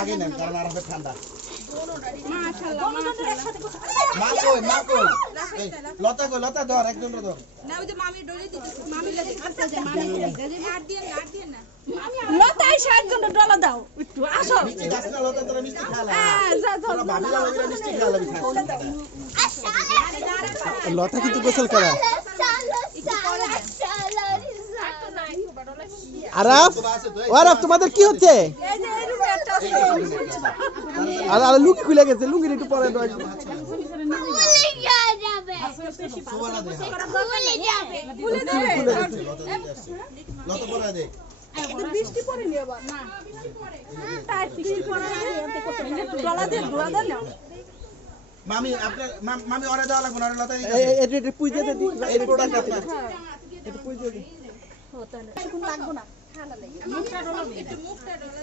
আগে নেন কারণ আর হবে ঠান্ডা। মাশাআল্লাহ মা কই এই লতা কই লতা ধর একজন ধর না ওই যে মামি ডলে দিতে মামি লাগে আচ্ছা যে মামি আর দিয়ে না লতাই সাতজন ডলা দাও একটু আসো মিষ্টি গাছ না লতা তোরা মিষ্টি খালা হ্যাঁ যা যা তোরা ভাবিলা ভাবিলা মিষ্টি খালা লতা কিন্তু গোসল করা আরাফ আরাফ তোমাদের কি হচ্ছে? এই যে এই রুমে একটা আছে আরে আরে লুঙ্গি খুলে গেছে, লুঙ্গির একটু পরে দাও। লতা পরা দে বৃষ্টি পড়ে নি আবার না তাই বৃষ্টি পড়ে ডলা দে না মামি আপনার মামি ওরে দেওয়া লাগবে না ওরে লতা এটা পুজো দে দি, এই প্রোডাক্ট আপনার এটা পুজো দে। লাগবো না ঠান্ডা লাগে মুখটা ডলা একটু মুখটা ডলা